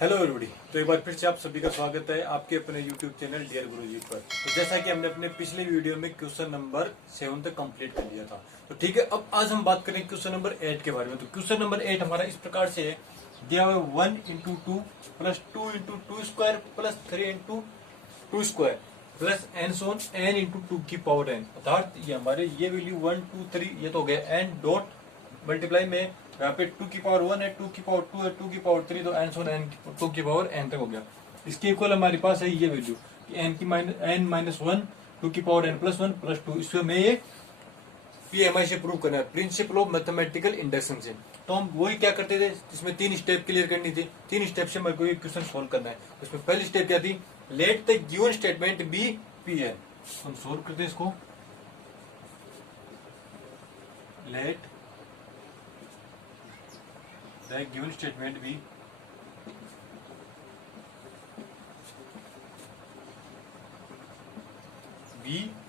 Hello everybody. तो एक बार फिर से आप सभी का स्वागत है आपके अपने यूट्यूब चैनल डियर गुरुजी पर। तो जैसा कि हमने अपने पिछले वीडियो में क्वेश्चन नंबर 7 तक कंप्लीट कर लिया था, तो ठीक है, अब आज हम बात करें क्वेश्चन नंबर 8 के बारे में। तो क्वेश्चन नंबर 8 हमारा इस प्रकार से है, दिया हुआ 1 × 2 plus 2 × 2² plus 3 × 2² plus and Son n × 2 की पावर n। अर्थात ये हमारे ये वैल्यू 1 2 3 ये तो हो गया n डॉट मल्टीप्लाई में यहाँ पे 2 की पावर 1 है, 2 की पावर 2 है, 2 की पावर 3, तो एन सोन n 2 की पावर n तक हो गया। इसके इक्वल हमारे पास है ये वैल्यू n की n-1 2 की पावर n + 1 + 2। इसमें हमें ये पीएमआई से प्रूव करना है, प्रिंसिपल ऑफ मैथमेटिकल इंडक्शन से। तो हम वही क्या करते थे, इसमें 3 स्टेप क्लियर करनी थी। 3 स्टेप से मेरे को ये क्वेश्चन सोल्व करना है। इसमें पहली स्टेप क्या थी, let the given statement be PN. हम सोल्व करते हैं इसको, let the given statement be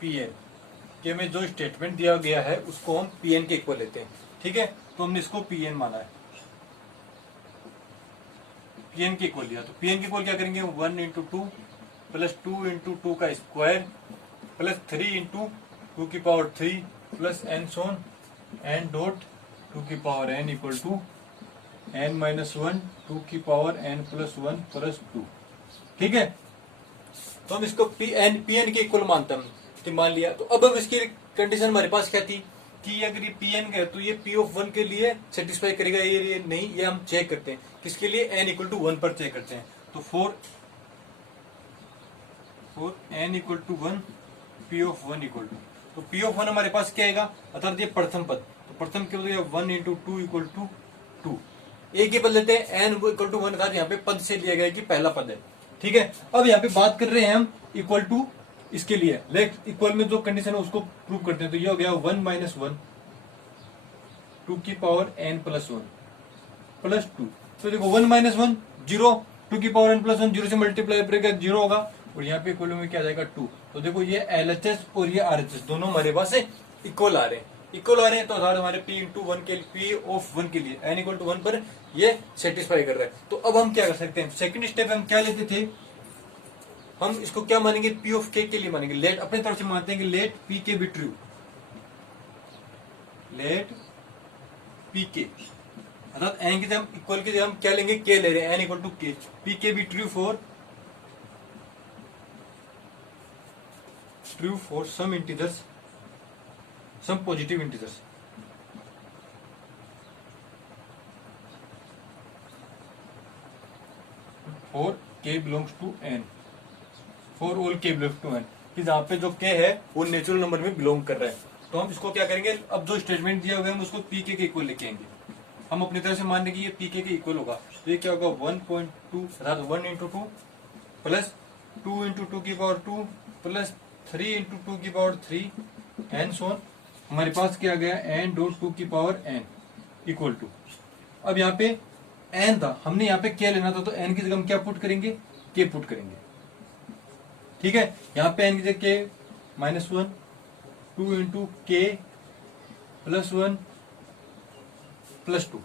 PN कि हमें जो स्टेटमेंट दिया गया है उसको हम पीएन के इक्वल लेते हैं। ठीक है, तो हमने इसको पीएन माना है, पीएन के इक्वल लिया। तो पीएन के इक्वल क्या करेंगे, 1 × 2 प्लस 2 × 2 का स्क्वायर प्लस 3 × 2 की power 3 plus and Son n dot 2 की power n equal to n-1 2 की पावर n + 1 + 2। ठीक है, तो हम इसको पीएन के इक्वल मानते हैं, तो मान लिया। तो अब इसकी कंडीशन हमारे पास क्या थी कि अगर ये पीएन है तो ये P(1) के लिए सेटिस्फाई करेगा, ये नहीं, ये हम चेक करते हैं किसके लिए, n = 1 पर चेक करते हैं। तो फॉर n = 1 P(1) = तो P(1) हमारे पास क्या आएगा, अर्थात ये प्रथम पद। तो प्रथम के लिए 1 × 2 = 2। एक ही पद लेते हैं, n = 1 था, यहाँ पे पद से लिया गया कि पहला पद है। ठीक है, अब यहाँ पे बात कर रहे हैं हम इक्वल टू इसके लिए, लेट इक्वल में जो कंडीशन है उसको प्रूव करते हैं। तो ये हो गया 1 - 1 2 की पावर n + 1 + 2। तो देखो 1 - 1 0, 2 की पावर n + 1 0 से मल्टीप्लाई करेगा 0 होगा, और यहाँ पे इक्वल में क्या जाएगा 2। तो देखो ये LHS और ये RHS दोनों हमारे पास इक्वल आ रहे हैं, तो हमारे P(1) के P(1) के लिए n = 1 पर ये सेटिस्फाई कर रहा है। तो अब हम क्या कर सकते हैं, सेकंड स्टेप हम क्या लेते थे, हम इसको क्या मानेंगे, P(k) के लिए मानेंगे। लेट अपने तरफ से मानते हैं कि let Pk be true, let Pk अर्थात n की जगह हम इक्वल की जगह हम क्या लेंगे, k ले रहे हैं, n = k। Pk be true for some integers, some positive integers. For k belongs to n, for all k belongs to n, कि जहाँ पे जो k है वो नेचुरल नंबर में बिलोंग कर रहा है। तो हम इसको क्या करेंगे, अब जो स्टेटमेंट दिया हुआ है हम उसको Pk के इक्वल लेके आएंगे। हम अपनी तरफ से मान लेंगे ये Pk के इक्वल होगा। तो ये क्या होगा, 1.2 अर्थात 1 × 2 प्लस 2 × 2 की पावर 2 प्लस 3 × 2 की पावर 3 एन सोन। हमारे पास क्या आ गया, n डॉट 2 की पावर n इक्वल टू, अब यहाँ पे n था, हमने यहाँ पे क्या लेना था, तो n की जगह हम क्या पुट करेंगे, k पुट करेंगे। ठीक है, यहाँ पे n की जगह k -1 2 × k + 1 + 2।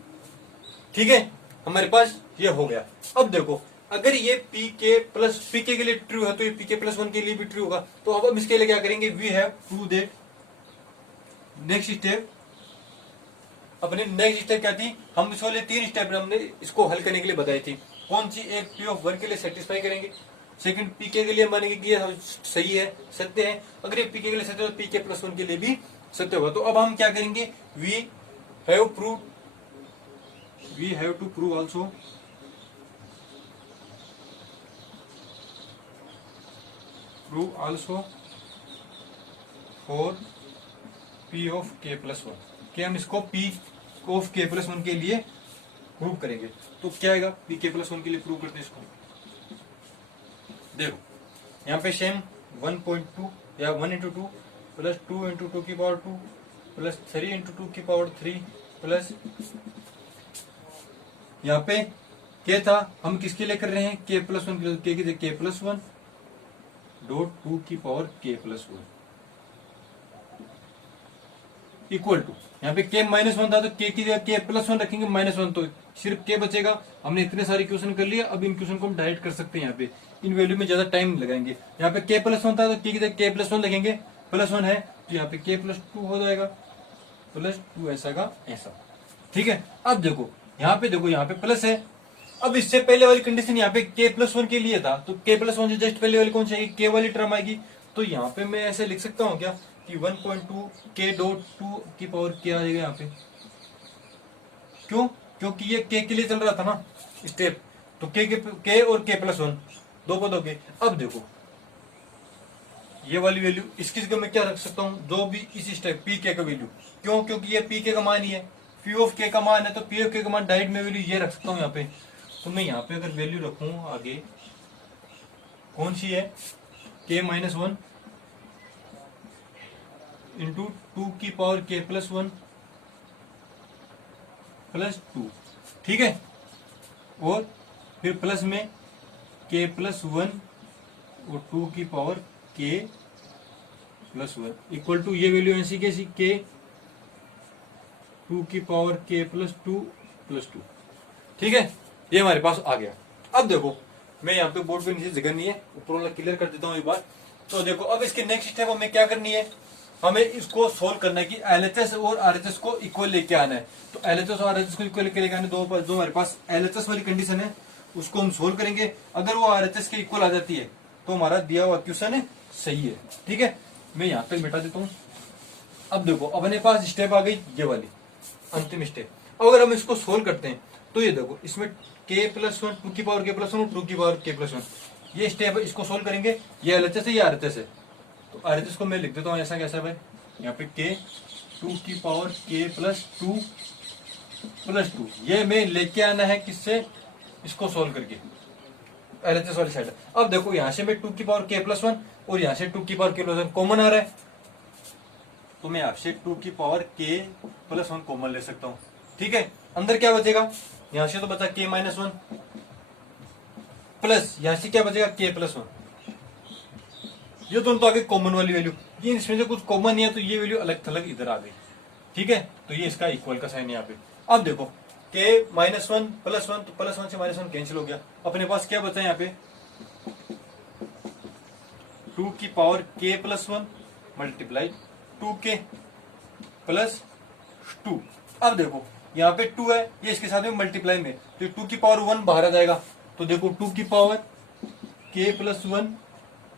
ठीक है, हमारे पास ये हो गया। अब देखो, अगर ये pk के लिए ट्रू है तो ये pk + 1 के लिए भी ट्रू होगा। तो अब हम इसके लिए क्या करेंगे, we have to that next step. अपने नेक्स्ट स्टेप क्या थी, हम इस वाले 3 स्टेप हमने इसको हल करने के लिए बताई थी। कौन सी, एक P(1) के लिए सेटिस्फाई करेंगे, सेकंड Pk के लिए मानेंगे कि ये सही है, सत्य है। अगर ये Pk के लिए सत्य है तो Pk + 1 के लिए भी सत्य होगा। तो अब हम क्या करेंगे, we have to prove also for P(k + 1) कि हम इसको P(k + 1) के लिए प्रूव करेंगे। तो क्या आएगा, Pk + 1 के लिए प्रूव करते हैं इसको। देखो यहाँ पे सेम 1.2 या 1 × 2 प्लस 2 × 2 की पावर 2 प्लस 3 × 2 की पावर 3 प्लस यहाँ पे k था, हम किसके लिए कर रहे हैं, k + 1 k की जगह k + 1 डॉट 2 की पावर k + 1 इक्वल टू, यहाँ पे के -1 था तो के की जगह के +1 रखेंगे, -1 तो सिर्फ के बचेगा। हमने इतने सारे क्वेश्चन कर लिया, अब इन क्वेश्चन को हम डायरेक्ट कर सकते हैं। यहाँ पे इन वैल्यू में ज्यादा टाइम लगाएंगे। यहाँ पे के +1 था तो के की जगह के +1 लिखेंगे, +1 है तो यहाँ पे के +2 हो जाएगा, +2 ऐसा का ऐसा। ठीक है, अब देखो यहाँ पे, देखो यहाँ पे प्लस है। अब इससे पहले वाली कंडीशन यहाँ पे के +1 के लिए था, तो के +1 से जस्ट पहले वाली कौन सी आएगी, के वाली टर्म आएगी। तो यहाँ पे मैं ऐसे लिख सकता हूँ क्या कि 1.2 के डॉट 2 की पावर क्या आ जाएगा यहाँ पे। क्यों? क्योंकि ये के लिए चल रहा था ना स्टेप, तो के और के +1 दो पदों के। अब देखो ये वाली वैल्यू इसकी जगह मैं क्या रख सकता हूँ, जो भी इस स्टेप पी के का वैल्यू। क्यों? क्योंकि ये पी के का मान ही है, पी ऑफ के का मान है, तो पी ऑफ के का मान डायरेक्ट में वैल्यू ये रख सकता हूँ यहाँ पे। तो मैं यहाँ पे अगर वैल्यू रखूं आगे, कौन सी है, के -1 इंटू 2 की पावर के +1 +2, ठीक है। और फिर प्लस में के +1 और 2 की पावर के +1 इक्वल टू ये वैल्यू ऐसी कैसी, के 2 की पावर के +2 +2। ठीक है, ये हमारे पास आ गया। अब देखो मैं यहाँ पे बोर्ड पे नीचे जगह नहीं है, ऊपर वाला क्लियर कर देता हूँ एक बार। तो देखो अब इसके नेक्स्ट स्टेप हमें क्या करनी है, हमें इसको सोल्व करना है कि एलएचएस और आरएचएस को इक्वल लेके आना है। तो एलएचएस और आरएचएस को इक्वल लेके आना है, दो हमारे पास एलएचएस वाली कंडीशन है, उसको हम सोल्व करेंगे। अगर वो आरएचएस के इक्वल आ जाती है तो हमारा दिया हुआ क्वेश्चन है सही है। ठीक है, मैं यहाँ पे मिटा देता हूँ। अब देखो अपने पास स्टेप आ गई ये वाली अंतिम स्टेप। अगर हम इसको सोल्व करते हैं तो ये देखो इसमें के +1 2 की पावर के +1 और 2 की पावर के +1 ये स्टेप है, इसको सोल्व करेंगे। ये एलएचएस है, ये आरएचएस है। तो आरएचएस को मैं लिख देता हूँ ऐसा कैसा भाई, यहाँ पे के 2 की पावर के +2 +2 ये मैं लेके आना है किससे, इसको सोल्व करके एलएचएस वाली साइड। अब देखो यहाँ से मैं 2 की पावर के +1 और यहाँ से 2 की पावर के +1 कॉमन आ रहा है, तो मैं आपसे 2 की पावर के +1 कॉमन ले सकता हूँ। ठीक है, अंदर क्या बचेगा, यहाँ से तो बचा के -1 प्लस यहाँ से क्या बचेगा के +1। ये दोनों तो आ गई कॉमन वाली वैल्यू, ये इसमें से कुछ कॉमन नहीं है तो ये वैल्यू अलग थलग इधर आ गई। ठीक है, तो ये इसका इक्वल का साइन है यहाँ पे। अब देखो के -1 +1 तो +1 से -1 कैंसिल हो गया, अपने पास क्या बचा यहाँ पे 2 की पावर के +1 मल्टीप्लाई 2k +2। अब देखो यहाँ पे 2 है, ये इसके साथ में मल्टीप्लाई में, तो 2 की पावर 1 बाहर आ जाएगा। तो देखो 2 की पावर के +1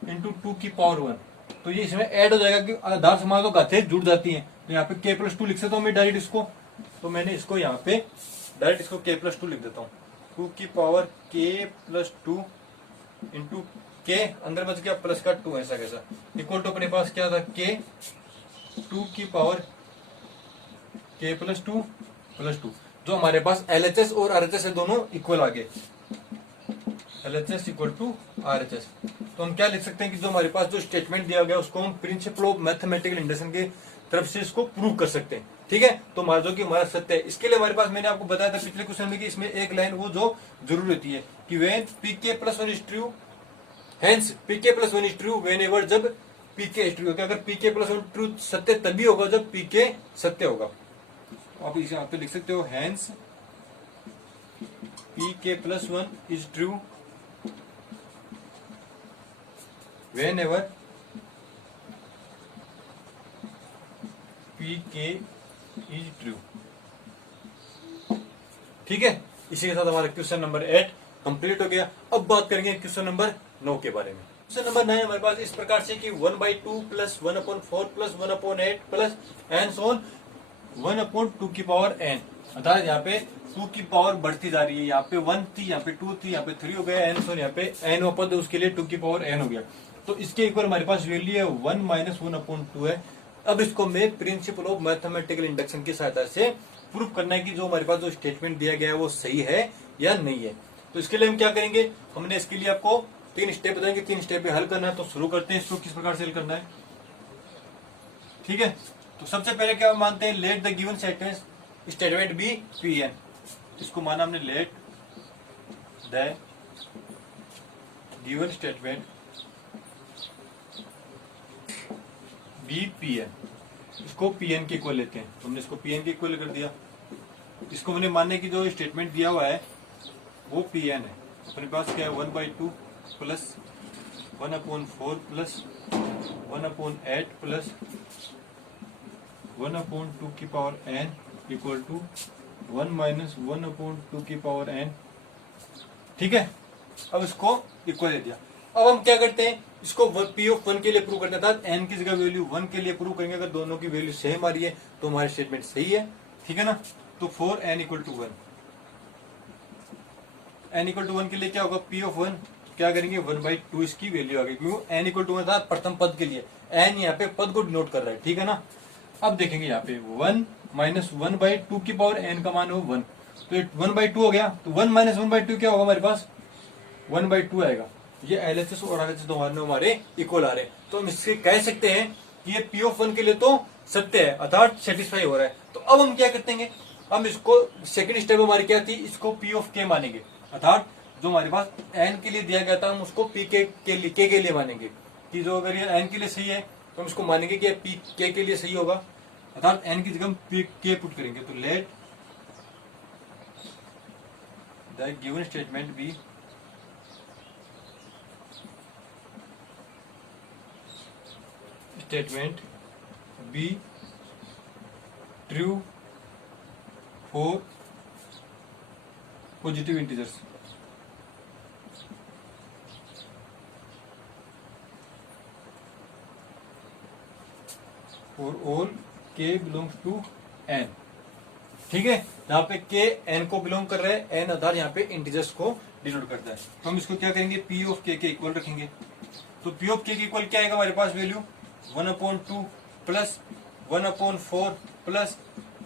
इंटू 2 की पावर 1, तो ये इसमें ऐड हो जाएगा कि आधार समानों गाथे जुड़ जाती हैं। तो यहाँ पे के +2 लिख सकता हूँ मैं डायरेक्ट इसको, तो मैंने इसको यहाँ पे डायरेक्ट इसको के +2 लिख देता हूँ। 2 की पावर के +2 इंटू के अंदर बच गया प्लस का 2 ऐसा कैसा, इक्वल टू अपने पास क्या था के 2 की पावर के +2 +2। जो हमारे पास एलएचएस और आरएचएस है दोनों इक्वल आ गए, एलएचएस इक्वल टू आरएचएस। तो हम क्या लिख सकते हैं कि जो हमारे पास जो स्टेटमेंट दिया गया उसको हम प्रिंसिपल ऑफ मैथमेटिकल इंडक्शन के तरफ से इसको प्रूव कर सकते हैं। ठीक है, तो हमारा जो कि हमारा सत्य है, इसके लिए हमारे पास मैंने आपको बताया था पिछले क्वेश्चन में कि इसमें एक लाइन वो जो जरूरी होती है कि when PK +1 is true, hence PK +1 is true whenever, जब पीके इज ट्रू, अगर पीके +1 ट्रू सत्य तभी होगा जब पीके सत्य होगा। आप इसे यहाँ पे लिख सकते हो, hence PK +1 is true whenever pk is true। ठीक है, इसी के साथ हमारा क्वेश्चन नंबर 8 कंप्लीट हो गया। अब बात करेंगे क्वेश्चन नंबर 9 के बारे में। क्वेश्चन नंबर 9 हमारे पास इस प्रकार से कि 1/2 + 1/4 + 1/8 प्लस एन सोन 1/2 की पावर n, अर्थात यहाँ पे 2 की पावर बढ़ती जा रही है। यहाँ पे 1 थी, यहाँ पे 2 थी, यहाँ पे 3 हो गया, एन सोन यहाँ पे n पद उसके लिए 2 की पावर n हो गया। तो इसके इक्वल हमारे पास वैल्यू है 1 - 1/2 है। अब इसको मैं प्रिंसिपल ऑफ मैथमेटिकल इंडक्शन की सहायता से प्रूफ करना है कि जो हमारे पास जो स्टेटमेंट दिया गया है वो सही है या नहीं है। तो इसके लिए हम क्या करेंगे, हमने इसके लिए आपको 3 स्टेप बताएंगे, 3 स्टेप पे हल करना है। तो शुरू करते हैं इसको किस प्रकार से हल करना है। ठीक है, तो सबसे पहले क्या मानते हैं, let the given statement be P N. इसको माना हमने let the given statement be P N. इसको पी एन के इक्वल लेते हैं, तो हमने इसको पी एन के इक्वल कर दिया। इसको हमने मानने की जो स्टेटमेंट दिया हुआ है वो पी एन है। अपने पास क्या है 1/2 प्लस 1/4 प्लस 1/8 प्लस 1/2 की power n equal to 1 minus 1/2 की पावर n। ठीक है, अब इसको इक्वल दे दिया। अब हम क्या करते हैं, इसको पी ऑफ 1 के लिए प्रूव करते हैं, अर्थात n की जगह वैल्यू 1 के लिए प्रूव करेंगे। अगर दोनों की वैल्यू सेम आ रही है तो हमारी स्टेटमेंट सही है। ठीक है ना, तो 4n equal to 1, n equal to 1 के लिए क्या होगा, पी ऑफ 1 क्या करेंगे 1/2 इसकी वैल्यू आ गई, क्योंकि n इक्वल टू 1 था प्रथम पद के लिए, n यहाँ पे पद को डिनोट कर रहा है। ठीक है ना, अब देखेंगे यहाँ पे 1 माइनस 1/2 की पावर n का मान हो 1, तो 1/2 हो गया। तो 1 माइनस 1/2 क्या होगा हमारे पास 1/2 आएगा। ये LHS और RHS दोनों हमारे इक्वल आ रहे हैं, तो हम इससे कह सकते हैं कि ये P ऑफ 1 के लिए तो सत्य है, अर्थात सेटिस्फाई हो रहा है। तो अब हम क्या करते हैं, हम इसको सेकंड स्टेप हमारी क्या थी, इसको P ऑफ K मानेंगे, अर्थात जो हमारे पास n के लिए दिया गया था हम उसको P के लिए मानेंगे, कि जो अगर ये n के लिए सही है तो हम इसको मानेंगे कि P K के लिए सही होगा, अर्थात n की जगह हम P K पुट करेंगे। तो let the given statement be statement be true for positive integers। for all k belongs to n। ठीक है, यहाँ पे k n को बिलोंग कर रहा है, n आधार यहाँ पे इंटीजर्स को डिनोट करता है। तो हम इसको क्या करेंगे, p ऑफ k के इक्वल रखेंगे। तो p ऑफ k के इक्वल क्या आएगा हमारे पास value 1/2 plus 1/4 plus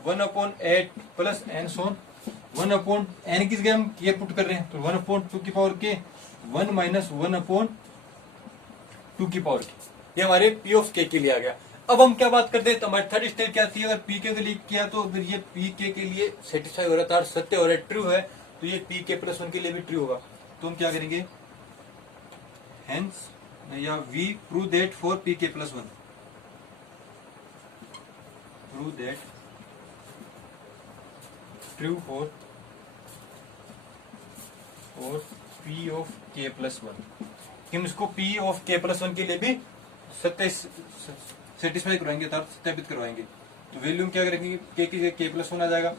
1/8 plus and so on 1/n की जगह हम ये पुट कर रहे हैं, तो 1/2 की पावर के 1 माइनस 1/2 की पावर के, ये हमारे p ऑफ k के लिए आ गया। अब हम क्या बात करते हैं, तो हमारी थर्ड स्टेप क्या थी, अगर p k के लिए किया तो फिर ये p k के लिए सेटिस्फाई हो रहा था, सत्य हो रहा है, ट्रू है, तो ये p k प्लस 1 के लिए भी ट्रू होगा। तो हम क्या करेंगे, हेंस या we prove that for P K plus 1, prove that true for और पी ऑफ के प्लस 1, हम इसको पी ऑफ के प्लस 1 के लिए भी सेटिस्फाई करवाएंगे, सत्यापित करवाएंगे। तो वैल्यू क्या करेंगे, के की जगह के प्लस 1 आ जाएगा।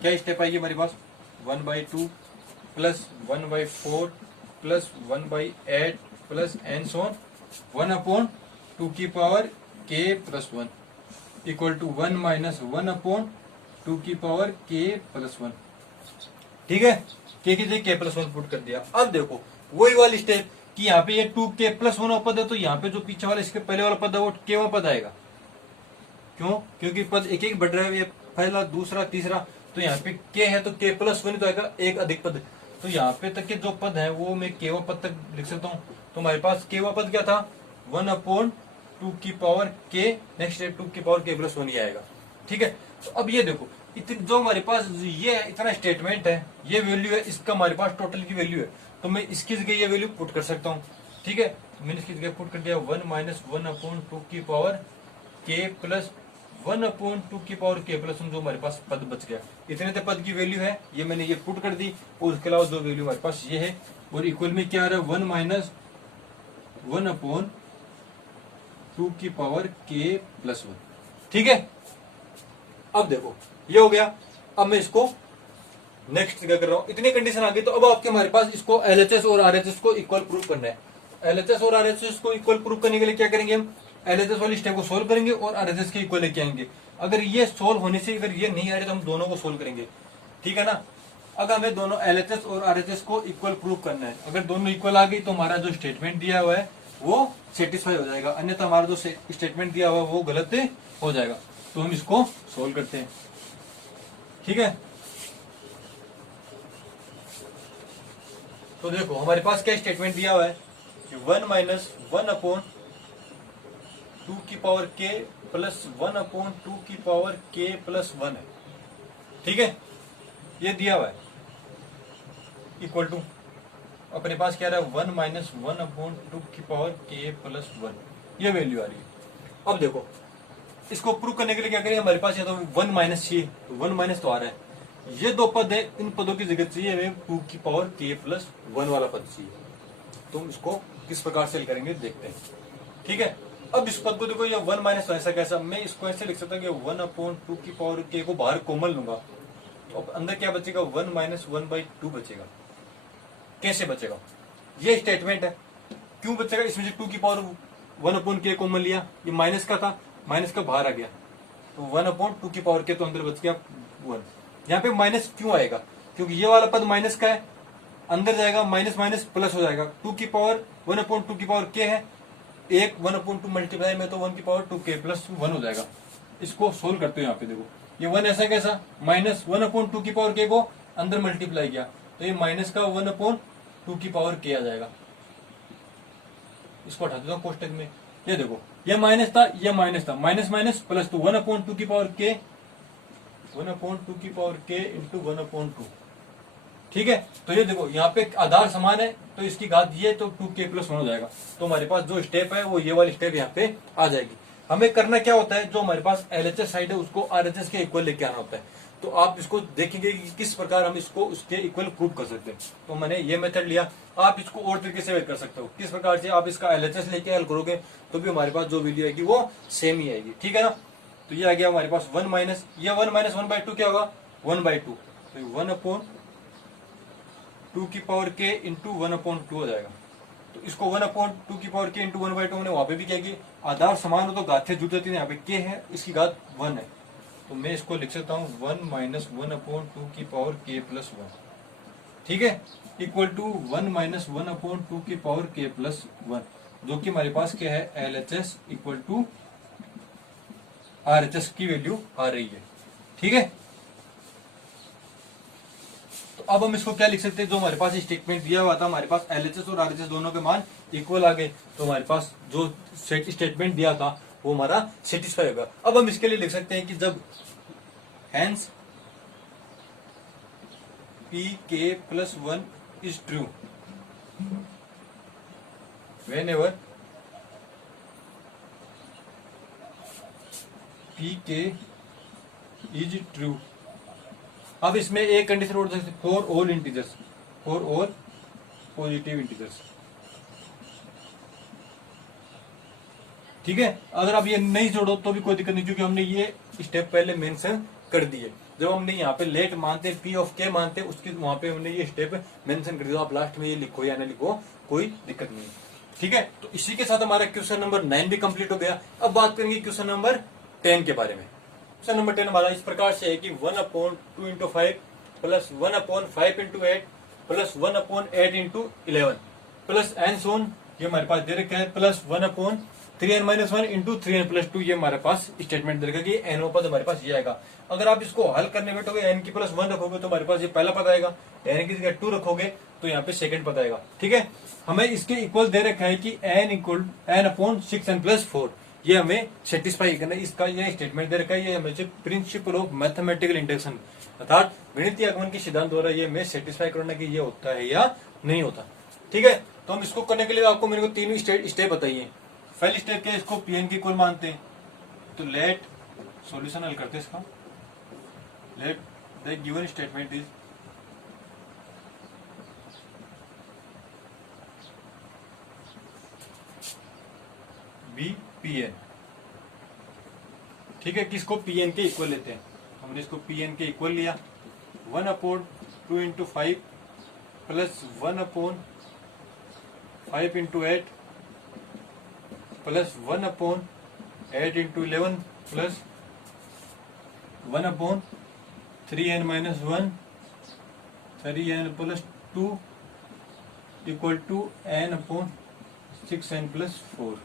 क्या स्टेप आएगी हमारे पास 1/2 plus 1/4 plus 1/8 plus and so on 1/2 की power k plus 1 equal to 1 minus 1/2 की पावर k प्लस 1। ठीक है, k की जगह k प्लस 1 पुट कर दिया। अब देखो वही वाली स्टेप कि यहाँ पे ये 2k प्लस 1 पद है, तो यहाँ पे जो पीछे वाला इसके पहले वाला पद है वो k पद आएगा। क्यों, क्योंकि पद एक एक बढ़ रहा है, ये पहला दूसरा तीसरा, तो यहाँ पे k है तो k प्लस 1 तो आएगा एक अधिक पद। तो यहाँ पे तक के जो पद है वो मैं k पद तक लिख सकता हूँ। तो हमारे पास k पद क्या था 1/2 की पावर k, नेक्स्ट 2 की पावर k प्लस 1 ही आएगा। ठीक है, तो अब ये देखो जो हमारे पास ये इतना स्टेटमेंट है, ये वैल्यू है, इसका हमारे पास टोटल की वैल्यू है, तो मैं इसकी जगह ये वैल्यू पुट कर सकता हूँ। ठीक है, तो मैंने इसकी जगह पुट कर दिया 1 माइनस 1/2 की पावर k प्लस 1/2 की पावर k प्लस 1, जो हमारे पास पद बच गया। इतने तो पद की वैल्यू है, ये मैंने ये पुट कर दी, और उसके अलावा जो वैल्यू हमारे पास ये है, और इक्वल में क्या आ रहा है 1 माइनस 1/2 की पावर k प्लस 1। ठीक है, अब देखो ये हो गया। अब मैं इसको नेक्स्ट जगह कर रहा हूं, इतनी कंडीशन आ गई। तो अब आपके हमारे पास इसको LHS और RHS को इक्वल प्रूव करना है। LHS और RHS को इक्वल प्रूव करने के लिए क्या करेंगे, हम LHS वाली स्टेप को सोल्व करेंगे और RHS के इक्वल लेके आएंगे। अगर ये सोल्व होने से अगर ये नहीं आ रहे तो हम दोनों को सोल्व करेंगे। ठीक है ना, अगर हमें दोनों LHS और RHS को इक्वल प्रूव करना है, अगर दोनों इक्वल आ गई तो हमारा जो स्टेटमेंट दिया हुआ है वो सेटिस्फाई हो जाएगा, अन्यथा हमारा जो स्टेटमेंट दिया हुआ है वो गलत हो जाएगा। तो हम इसको सोल्व करते हैं। ठीक है, तो देखो हमारे पास क्या स्टेटमेंट दिया हुआ है कि 1 माइनस 1/2 की पावर k प्लस 1/2 की पावर k प्लस 1 है। ठीक है, ये दिया हुआ है इक्वल टू अपने पास क्या रहा है 1 माइनस 1/2 की पावर k प्लस 1, ये वैल्यू आ रही है। अब देखो इसको प्रूव करने के लिए क्या करेंगे, हमारे पास या तो 1 माइनस चाहिए, तो 1 माइनस तो आ रहा है, ये दो पद है, इन पदों की जगह चाहिए हमें 2 की पावर k प्लस 1 वाला पद चाहिए। तो हम इसको किस प्रकार से हल करेंगे देखते हैं। ठीक है, अब इस पद को देखो, ये 1 माइनस तो ऐसा कैसा, मैं इसको ऐसे लिख सकता हूँ कि 1/2 की पावर k को बाहर कॉमन लूंगा, तो अब अंदर क्या बचेगा, 1 माइनस 1/2 बचेगा। कैसे बचेगा, ये स्टेटमेंट है। क्यों बचेगा, इसमें से 2 की पावर 1/k कॉमन लिया, ये माइनस का था, माइनस का बाहर आ गया, तो 1/2 की पावर k तो अंदर बच गया 1। यहाँ पे माइनस क्यों आएगा, क्योंकि ये वाला पद माइनस का है, अंदर जाएगा माइनस माइनस प्लस हो जाएगा, 2 की पावर 1/2 की पावर k है, एक 1/2 मल्टीप्लाई में तो 1 की पावर 2k प्लस 1 हो जाएगा। इसको सोल्व करते हो, यहाँ पे देखो ये 1 ऐसा कैसा, माइनस 1/2 की पावर k को अंदर मल्टीप्लाई किया, तो ये माइनस का 1/2 की पावर k आ जाएगा। इसको हटा देता हूँ कोष्टक में, ये देखो ये माइनस था, ये माइनस था, माइनस माइनस प्लस, तो 1/2 की पावर k, 1/2 की पावर k इंटू 1/2। ठीक है, तो ये देखो यहाँ पे आधार समान है, तो इसकी घात ये, तो 2k प्लस 1 हो जाएगा। तो हमारे पास जो स्टेप है वो ये वाली स्टेप यहाँ पे आ जाएगी। हमें करना क्या होता है, जो हमारे पास LHS साइड है उसको RHS के इक्वल लेके आना होता है। तो आप इसको देखेंगे कि किस प्रकार हम इसको उसके इक्वल प्रूव कर सकते हैं। तो मैंने ये मेथड लिया, आप इसको और तरीके से कर सकते हो, किस प्रकार से आप इसका LHS लेके हल करोगे तो भी हमारे पास जो वैल्यू आएगी वो सेम ही आएगी। ठीक है ना, तो ये आ गया हमारे पास 1 माइनस, ये 1 माइनस 1/2 क्या होगा, 1/2, तो 1/2 की पावर k इंटू 1/2 हो जाएगा। तो इसको 1/2 की पावर k इंटू 1/2 हमने वहां पे भी क्या की, आधार समान हो तो घातें जुड़ जाती है, यहाँ पे k है, इसकी घात 1 है, तो मैं इसको लिख सकता हूँ 1 माइनस 1/2 की पावर k प्लस 1। ठीक है, इक्वल टू 1 माइनस 1/2 की पावर k प्लस 1, जो कि हमारे पास क्या है, LHS इक्वल टू RHS की वैल्यू आ रही है। ठीक है, तो अब हम इसको क्या लिख सकते हैं, जो हमारे पास स्टेटमेंट दिया हुआ था, हमारे पास LHS और RHS दोनों के मान इक्वल आ गए, तो हमारे पास जो सेट स्टेटमेंट दिया था वो हमारा सेटिस्फाई होगा। अब हम इसके लिए लिख सकते हैं कि जब hence pk plus 1 is true, whenever pk is true. अब इसमें एक कंडीशन और सकते, for all integers, for all positive integers. ठीक है, अगर आप ये नहीं जोड़ो तो भी कोई दिक्कत नहीं, क्योंकि हमने ये स्टेप पहले मेंशन कर दिए। जब हमने यहाँ पे लेट मानते p ऑफ k मानते, उसकी वहां पे हमने ये स्टेप मेंशन कर दिया। आप लास्ट में ये लिखो या ना लिखो कोई दिक्कत नहीं। ठीक है, तो इसी के साथ हमारा क्वेश्चन नंबर 9 भी कंप्लीट हो गया। अब बात करेंगे क्वेश्चन नंबर 10 के बारे में। क्वेश्चन नंबर 10 हमारा इस प्रकार से है कि 1/2 into 5 plus 1/5 into 8 plus 1/8 into 11 plus and सोन, ये हमारे पास दे रखा है, plus 1/3n-1 into 3n plus 2, ये हमारे पास स्टेटमेंट दे रखा है कि एन पद हमारे पास ये आएगा। अगर आप इसको हल करने बैठोगे, एन की प्लस 1 रखोगे तो हमारे पास ये पहला पद आएगा, एन की जगह 2 रखोगे तो यहाँ पे सेकंड पद आएगा। ठीक है, हमें इसके इक्वल दे रखा है कि n/6n प्लस 4, ये हमें सेटिस्फाई करना है। इसका ये स्टेटमेंट दे रखा है, ये हमें प्रिंसिपल ऑफ मैथमेटिकल इंडक्शन अर्थात गणितीय आगमन के सिद्धांत द्वारा ये हमें सेटिस्फाई करना कि ये होता है या नहीं होता। ठीक है, तो हम इसको करने के लिए आपको मेरे को तीन स्टेप बताइए। पहली स्टेप क्या है, इसको Pn की इक्वल मानते हैं, तो लेट सॉल्यूशन हल करते हैं इसका। Let the given statement is be Pn। ठीक है, किसको Pn के इक्वल लेते हैं, हमने इसको Pn के इक्वल लिया, 1/2 into 5 plus 1/5 into 8 plus 1/8 into 11 plus 1/3n-1 3n plus 2 equal to n/6n plus 4।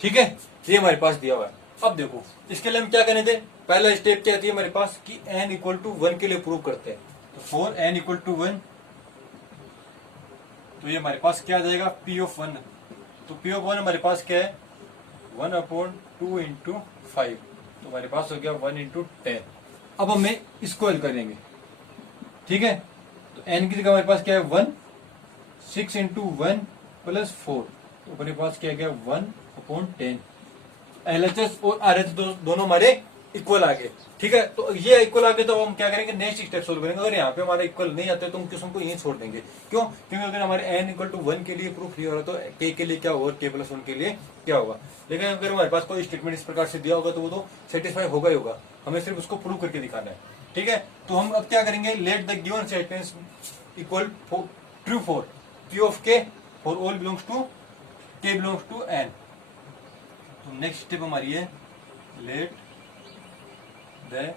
ठीक है, ये हमारे पास दिया हुआ है। अब देखो इसके लिए हम क्या करने थे, पहला स्टेप क्या थी हमारे पास कि n इक्वल टू 1 के लिए प्रूव करते हैं, तो फॉर n इक्वल टू 1, तो ये हमारे पास क्या आ जाएगा, p ऑफ 1, तो p ऑफ 1 हमारे पास क्या है, 1/2 इंटू 5, तो हमारे पास हो गया 1 इंटू 10। अब हमें इसको हल करेंगे। ठीक है, तो n की जगह हमारे पास क्या है 1, 6 इंटू 1 प्लस 4, तो हमारे पास क्या गया 1/10। LHS और RHS दोनों हमारे इक्वल आ गए। ठीक है, तो ये इक्वल आ गए तो हम क्या करेंगे, नेक्स्ट स्टेप सोल्व करेंगे। अगर यहाँ पे हमारा इक्वल नहीं आता तो हम किस्म को यहीं छोड़ देंगे। क्यों? क्योंकि अगर हमारे n इक्वल टू 1 के लिए प्रूफ नहीं हो रहा तो k के लिए क्या होगा, k प्लस 1 के लिए क्या होगा। लेकिन अगर हमारे पास कोई स्टेटमेंट इस प्रकार से दिया होगा तो वो तो सेटिस्फाई होगा ही होगा, हमें सिर्फ उसको प्रूव करके दिखाना है। ठीक है, तो हम अब क्या करेंगे, let the given statements equal true for p of k for all belongs to k belongs to n। तो नेक्स्ट स्टेप हमारी है, let the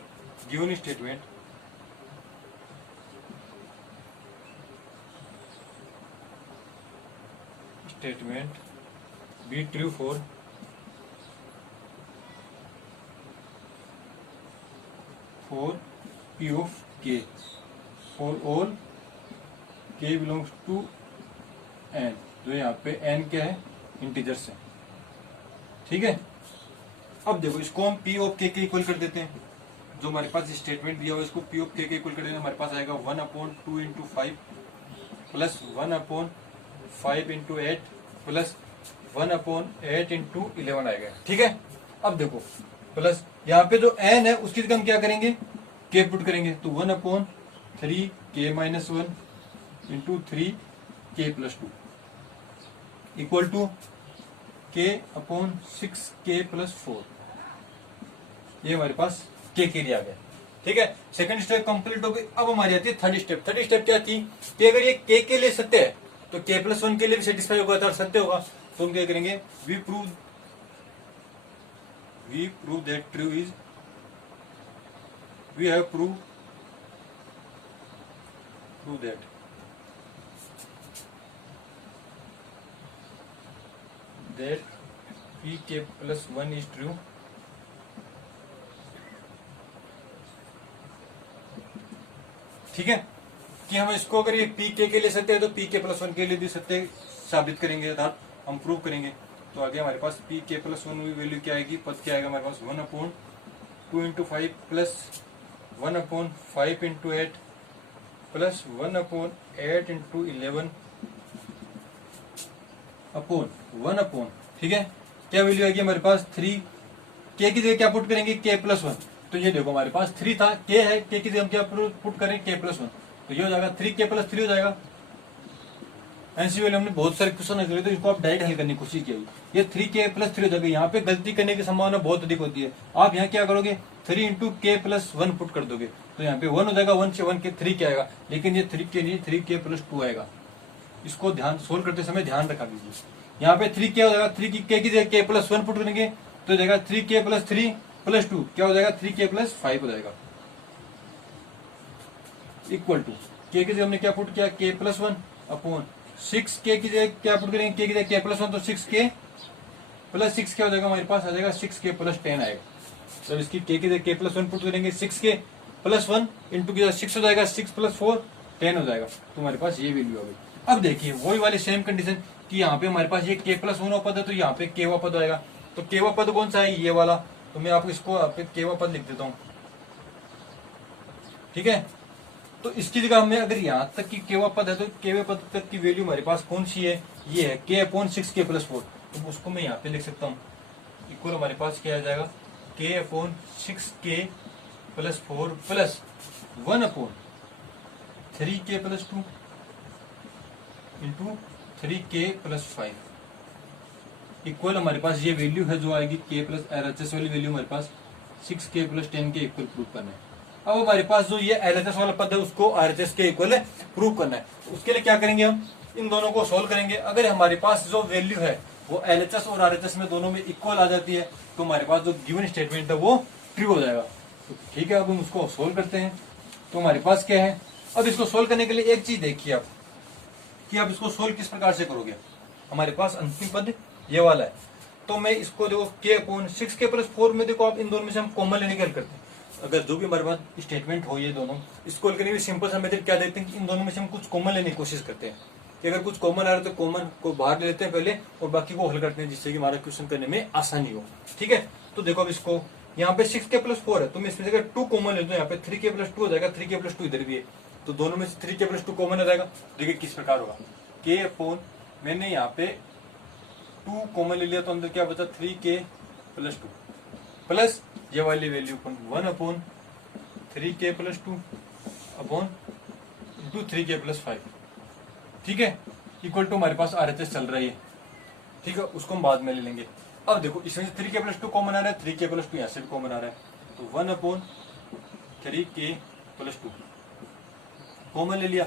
given statement be true for p of k for all k belongs to n। तो यहाँ पे n क्या है, integers है। ठीक है, अब देखो इसको हम p ऑफ k के इक्वल कर देते हैं। जो हमारे पास स्टेटमेंट दिया हुआ है इसको p ऑफ k के इक्वल कर देते हैं। हमारे पास आएगा 1/2 into 5 plus 1/5 into 8 plus 1/8 into 11 आएगा। ठीक है, अब देखो प्लस यहाँ पे जो n है उसकी जगह हम क्या करेंगे, k पुट करेंगे। तो 1/3 k minus 1 into 3 k plus 2 equal to k/6 k plus 4। ये हमारे पास k के लिए आ गया। ठीक है, सेकंड स्टेप कंप्लीट हो गई। अब हमारी आती है थर्ड स्टेप। थर्ड स्टेप क्या थी कि अगर ये k के लिए सत्य है तो k प्लस 1 के लिए भी सेटिस्फाई होगा तो सत्य होगा। तो हम क्या करेंगे, we prove that true is, we have prove that pk plus 1 is true. ठीक है, कि हम इसको अगर ये pk के लिए सत्य है तो pk प्लस 1 के लिए भी सत्य साबित करेंगे, अर्थात हम प्रूव करेंगे। तो आगे हमारे पास pk प्लस 1 की वैल्यू क्या आएगी, पद क्या आएगा हमारे पास 1/2 into 5 plus 1/5 into 8 plus 1/8 into 11 upon 1/। ठीक है, क्या वैल्यू आएगी हमारे पास 3। k की जगह क्या पुट करेंगे, k प्लस 1। तो ये देखो हमारे पास 3 था, k है, k की जगह हम क्या पुट करें, k प्लस 1। तो ये हो जाएगा 3k प्लस 3 हो जाएगा। ऐसी वैल्यू हमने बहुत सारे क्वेश्चन हल करे तो इसको आप डायरेक्ट हल करने की कोशिश की। ये 3k प्लस 3 हो जाएगा। यहाँ पे गलती करने की संभावना बहुत अधिक होती है। आप यहाँ क्या करोगे, 3 इंटू k प्लस 1 पुट कर दोगे तो यहाँ पे 1 हो जाएगा, 1 से 1 के 3 क्या आएगा, लेकिन ये 3k नहीं 3k प्लस 2 आएगा। इसको ध्यान सोल्व करते समय ध्यान रखा दीजिए। यहाँ पे 3 क्या हो जाएगा, 3 की k की जगह k प्लस 1 पुट करेंगे तो हो जाएगा 3k प्लस 3 प्लस 2 क्या हो जाएगा, 3k प्लस 5 हो जाएगा इक्वल टू k की जगह हमने क्या पुट किया, k प्लस 1 अपॉन 6k की जगह क्या पुट करेंगे, k की जगह k प्लस 1 तो 6k प्लस 6 क्या हो जाएगा हमारे पास आ जाएगा 6k प्लस 10 आएगा। तो इसकी k की जगह k प्लस 1 पुट करेंगे 6k प्लस 1 इंटू की जगह 6 हो जाएगा, 6 प्लस 4 10 हो जाएगा। तो हमारे पास ये वैल्यू आ गई। अब देखिए वही वाली सेम कंडीशन कि यहाँ पे हमारे पास ये k प्लस 1 पद है तो यहाँ पे k पद आएगा। तो k पद कौन सा है, ये वाला। तो मैं आपको इसको k पद लिख देता हूँ। ठीक है, तो इसकी जगह हमें अगर यहाँ तक की k पद है तो k पद तक की वैल्यू हमारे पास कौन सी है, ये है k/6k प्लस 4। तो उसको मैं यहाँ पे लिख सकता हूँ इक्वल हमारे पास क्या आ जाएगा, k/6k plus 4 plus 1/3k plus 2 into 3k plus 5 equal हमारे पास ये वैल्यू है जो आएगी k प्लस LHS वाली वैल्यू हमारे पास 6k प्लस 10 के इक्वल प्रूव करना है। अब हमारे पास जो ये LHS वाला पद है उसको RHS के इक्वल प्रूव करना है। उसके लिए क्या करेंगे, हम इन दोनों को सोल्व करेंगे। अगर हमारे पास जो वैल्यू है वो LHS और RHS में दोनों में इक्वल आ जाती है तो हमारे पास जो गिवन स्टेटमेंट है वो ट्रू हो जाएगा। तो ठीक है, अब हम उसको सोल्व करते हैं। तो हमारे पास क्या है, अब इसको सोल्व करने के लिए एक चीज देखिए आप कि आप इसको सोल्व किस प्रकार से करोगे। हमारे पास अंतिम पद ये वाला है तो मैं इसको देखो k/6k प्लस 4 में देखो आप इन दोनों में से हम कॉमन लेने की हल करते हैं। अगर जो भी हमारे पास स्टेटमेंट हो ये दोनों, इसको हल करने के सिंपल सा मेथड क्या देखते हैं कि इन दोनों में से हम कुछ कॉमन लेने की कोशिश करते हैं कि अगर कुछ कॉमन आ रहा है तो कॉमन को बाहर ले लेते हैं पहले और बाकी को हल करते हैं जिससे कि हमारा क्वेश्चन करने में आसानी हो। ठीक है, तो देखो अब इसको यहाँ पे 6k प्लस 4 है तो मैं इसमें से 2 कॉमन लेता हूँ, यहाँ पे 3k प्लस 2 हो जाएगा, 3k प्लस 2 इधर भी है तो दोनों में से 3k प्लस 2 कॉमन आ जाएगा। देखिए किस प्रकार होगा, k/, मैंने यहाँ पे 2 कॉमन ले लिया तो अंदर क्या बचा 3k प्लस 2 प्लस ये वाली value 1/3k plus 2 upon into 3k plus 5, ठीक है, इक्वल टू हमारे पास RHS चल रही है, ठीक है, उसको हम बाद में ले लेंगे। अब देखो इसमें से 3k प्लस 2 कॉमन आ रहा है, 3k प्लस 2 यहाँ से भी कॉमन आ रहा है, तो 1/3k प्लस 2 कॉमन ले लिया।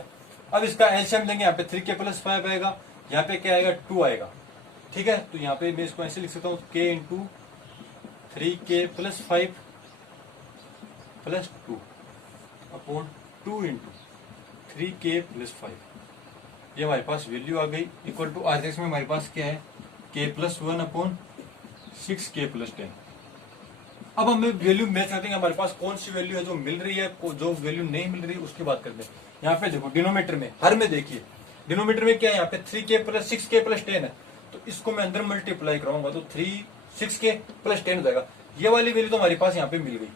अब इसका एलसीएम लेंगे, यहाँ पे 3k प्लस 5 आएगा, यहाँ पे क्या आएगा 2 आएगा, ठीक है, तो यहाँ पे मैं इसको ऐसे लिख सकता हूँ k into 3k plus 5 plus 2 upon 2 into 3k plus 5, ये हमारे पास वैल्यू आ गई इक्वल टू RHS में हमारे पास क्या है k plus 1 upon 6k plus 10। अब हमें वैल्यू मैच करते हैं हमारे पास कौन सी वैल्यू है जो मिल रही है, जो वैल्यू नहीं मिल रही है उसकी बात करते हैं। यहाँ पे देखो डिनोमीटर में, हर में देखिए डिनोमीटर में क्या है, यहाँ पे 3k प्लस 6k प्लस 10 है, तो इसको मैं अंदर मल्टीप्लाई कराऊंगा तो 6k प्लस 10 हो जाएगा। ये वाली वैल्यू तो हमारे पास यहाँ पे मिल गई।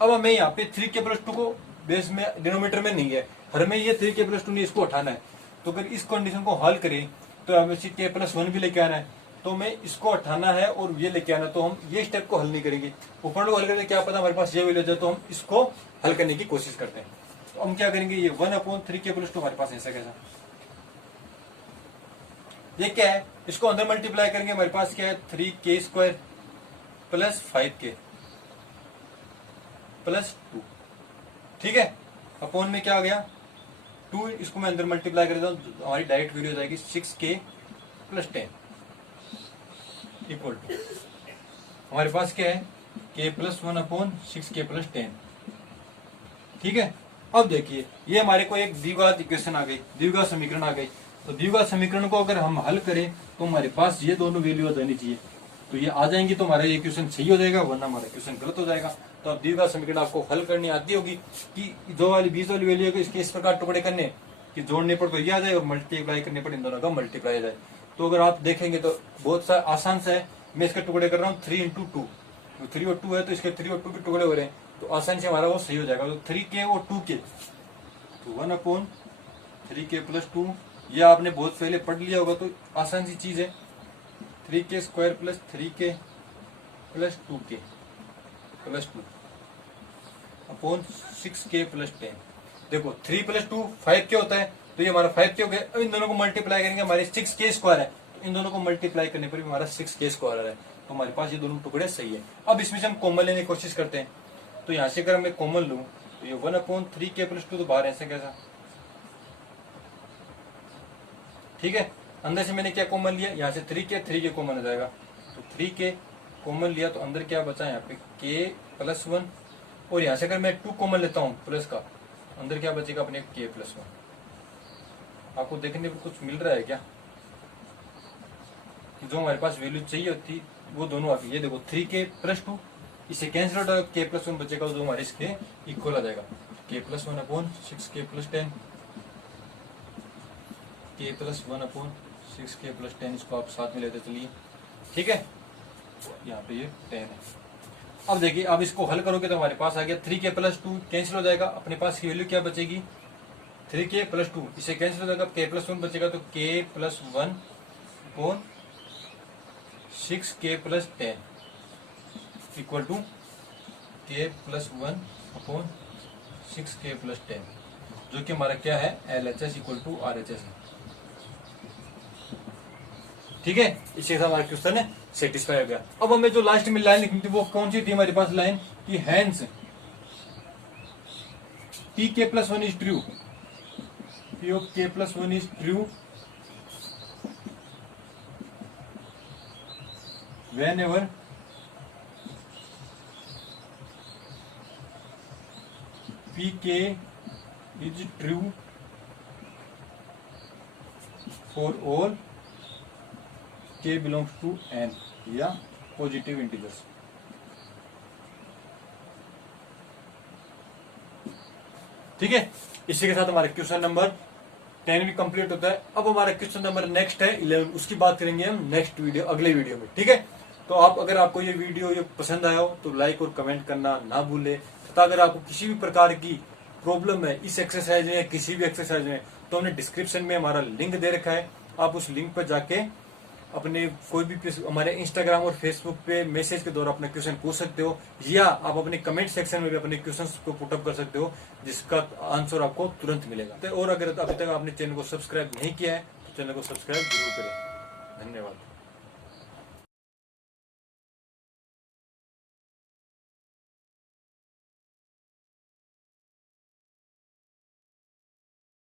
अब हमें यहाँ पे 3k प्लस 2 को बेस में डिनोमीटर में नहीं है, हर में ये 3k प्लस 2 नहीं, इसको हटाना है। तो अगर इस कंडीशन को हल करें तो हमें k प्लस 1 भी लेके आना है, तो हमें इसको हटाना है और ये लेके आना, तो हम ये स्टेप को हल नहीं करेंगे, ऊपर को हल करेंगे, क्या पता हमारे पास ये वैल्यू जाए, तो हम इसको हल करने की कोशिश करते हैं। तो हम क्या करेंगे, ये 1/3k प्लस 2 हमारे पास ऐसा कैसा, ये क्या है, इसको अंदर मल्टीप्लाई करेंगे, हमारे पास क्या है 3k square plus 5k plus 2, ठीक है, अपॉन में क्या आ गया 2, इसको मैं अंदर मल्टीप्लाई कर देता हूँ, हमारी डायरेक्ट वैल्यू हो जाएगी 6k प्लस 10 इक्वल टू हमारे पास क्या है k plus 1 upon 6k plus 10, ठीक है। अब देखिए ये हमारे को एक द्विघात इक्वेशन आ गई, द्विघात समीकरण आ गई। तो द्विघात समीकरण को अगर हम हल करें तो हमारे पास ये दोनों वैल्यू आ जानी चाहिए, तो ये आ जाएंगी तो हमारा ये इक्वेशन सही हो जाएगा, वरना हमारा इक्वेशन गलत हो जाएगा। तो अब द्विघात समीकरण आपको हल करनी आती होगी कि जो वाली 20 वाली वैल्यू है इसके इस प्रकार टुकड़े करने कि जोड़ने पर तो ये आ जाए और मल्टीप्लाई करने पर इन दोनों का मल्टीप्लाई आ जाए। तो अगर आप देखेंगे तो बहुत सा आसान सा है, मैं इसके टुकड़े कर रहा हूँ 3 इंटू 2, 3 और 2 है तो इसके 3 और 2 के टुकड़े हो रहे हैं, तो आसानी से हमारा वो सही हो जाएगा। तो 3k और 2k, तो 1/3k प्लस 2, ये आपने बहुत पहले पढ़ लिया होगा, तो आसान सी चीज है 3k square plus 3k plus 2k plus 2 upon 6k plus 10। देखो 3 प्लस 2 5k होता है, तो ये हमारा 5k हो गया। अब इन दोनों को मल्टीप्लाई करेंगे, हमारे 6k स्क्वायर है, तो इन दोनों को मल्टीप्लाई करने पर भी हमारा 6k स्क्वायर आ रहा है, तो हमारे पास ये दोनों टुकड़े सही है। अब इसमें से हम कॉमन लेने की कोशिश करते हैं, तो यहाँ से अगर मैं कॉमन लूँ तो ये 1/3k प्लस 2 तो बाहर ऐसे कैसा, ठीक है, अंदर से मैंने क्या कॉमन लिया, यहाँ से 3k कॉमन हो जाएगा, तो 3k कॉमन लिया तो अंदर क्या बचा यहाँ पे k प्लस 1, और यहाँ से अगर मैं 2 कॉमन लेता हूँ प्लस का, अंदर क्या बचेगा अपने k प्लस 1। आपको देखने पर कुछ मिल रहा है क्या, जो हमारे पास वैल्यू चाहिए होती वो दोनों आ गई। ये देखो 3k प्लस 2, इसे कैंसिल आउट होगा, k प्लस 1 बचेगा जो हमारे इसके इक्वल आ जाएगा, k plus 1 upon 6k plus 10, k plus 1 upon 6k plus 10, इसको आप साथ में लेते चलिए, ठीक है, यहाँ पे ये 10 है। अब देखिए अब इसको हल करोगे तो हमारे पास आ गया 3k प्लस 2 कैंसिल हो जाएगा, अपने पास की वैल्यू क्या बचेगी 3k प्लस 2, इसे कैंसिल हो जाएगा, k प्लस 1 बचेगा, तो k plus 1 upon 6k plus 10 equal to k plus 1 upon 6k plus 10, जो कि हमारा क्या है LHS इक्वल टू RHS है, ठीक है। इसके साथ हमारा क्वेश्चन है सेटिस्फाई हो गया। अब हमें जो लास्ट में लाइन लिखनी थी वो कौन सी थी हमारे पास लाइन की, hence pk plus 1 is true, p of k plus 1 is true whenever pk is true for all k belongs to n या पॉजिटिव इंटीजर्स। ठीक है, इसी के साथ हमारे क्वेश्चन नंबर 10 भी कंप्लीट होता है। अब हमारा क्वेश्चन नंबर नेक्स्ट है 11, उसकी बात करेंगे हम नेक्स्ट वीडियो, अगले वीडियो में, ठीक है। तो आप अगर आपको ये वीडियो ये पसंद आया हो तो लाइक और कमेंट करना ना भूले, तथा अगर आपको किसी भी प्रकार की प्रॉब्लम है इस एक्सरसाइज में, किसी भी एक्सरसाइज में, तो हमने डिस्क्रिप्शन में हमारा लिंक दे रखा है, आप उस लिंक पर जाके अपने कोई भी हमारे इंस्टाग्राम और फेसबुक पे मैसेज के द्वारा अपना क्वेश्चन पूछ सकते हो, या आप अपने कमेंट सेक्शन में भी अपने क्वेश्चंस को पुटअप कर सकते हो, जिसका आंसर आपको तुरंत मिलेगा। और अगर अभी तक आपने चैनल को सब्सक्राइब नहीं किया है तो चैनल को सब्सक्राइब जरूर करें। धन्यवाद।